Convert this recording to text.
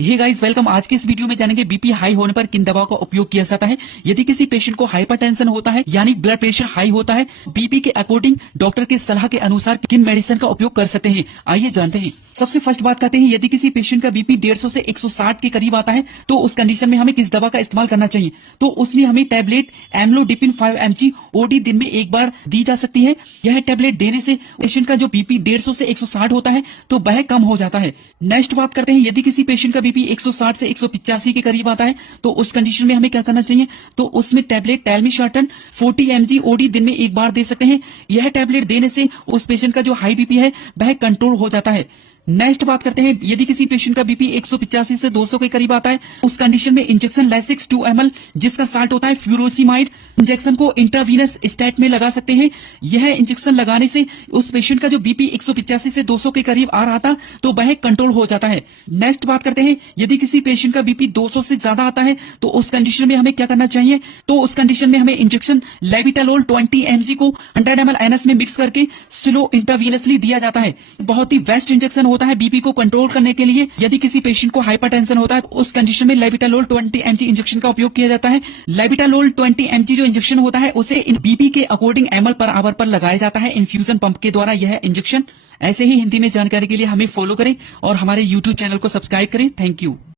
Hey guys welcome. आज के इस वीडियो में जानेंगे बीपी हाई होने पर किन दवाओं का उपयोग किया जाता है। यदि किसी पेशेंट को हाइपरटेंशन होता है यानी ब्लड प्रेशर हाई होता है, बीपी के अकॉर्डिंग डॉक्टर के सलाह के अनुसार किन मेडिसिन का उपयोग कर सकते हैं, आइए जानते हैं। सबसे फर्स्ट बात करते हैं, यदि किसी पेशेंट का बीपी 150 से 160 के करीब आता है तो उस कंडीशन में हमें किस दवा का इस्तेमाल करना चाहिए। तो उसमें हमें टैबलेट एम्लोडिपिन 5 mg ओडी दिन में एक बार दी जा सकती है। यह टैबलेट देने से पेशेंट का जो बीपी 150 से 160 होता है तो वह कम हो जाता है। नेक्स्ट बात करते हैं, यदि किसी पेशेंट का बीपी 160 से 185 के करीब आता है तो उस कंडीशन में हमें क्या करना चाहिए। तो उसमें टैबलेट टेलमिशर्टन 40 mg ओडी दिन में एक बार दे सकते हैं। यह टैबलेट देने से उस पेशेंट का जो हाई बीपी है वह कंट्रोल हो जाता है। नेक्स्ट बात करते हैं, यदि किसी पेशेंट का बीपी 185 से 200 के करीब आता है उस कंडीशन में इंजेक्शन लेसिक्स 2 ml जिसका साल्ट होता है फ्यूरोसिमाइड, इंजेक्शन को इंट्रावीनस स्टेट में लगा सकते हैं। यह इंजेक्शन लगाने से उस पेशेंट का जो बीपी 185 से 200 के करीब आ रहा था तो वह कंट्रोल हो जाता है। नेक्स्ट बात करते हैं, यदि किसी पेशेंट का बीपी 200 से ज्यादा आता है तो उस कंडीशन में हमें क्या करना चाहिए। तो उस कंडीशन में हमें इंजेक्शन लेविटालोल 20 mg को 100 ml एनएस में मिक्स करके स्लो इंट्रावीनसली दिया जाता है। बहुत ही बेस्ट इंजेक्शन होता है बीपी को कंट्रोल करने के लिए। यदि किसी पेशेंट को हाइपरटेंशन होता है तो उस कंडीशन में लेविटालोल 20 mg इंजेक्शन का उपयोग किया जाता है। लेविटालोल 20 mg जो इंजेक्शन होता है उसे बीपी के अकॉर्डिंग ml पर आवर पर लगाया जाता है इन्फ्यूजन पंप के द्वारा यह इंजेक्शन। ऐसे ही हिंदी में जानकारी के लिए हमें फॉलो करें और हमारे यूट्यूब चैनल को सब्सक्राइब करें। Thank you.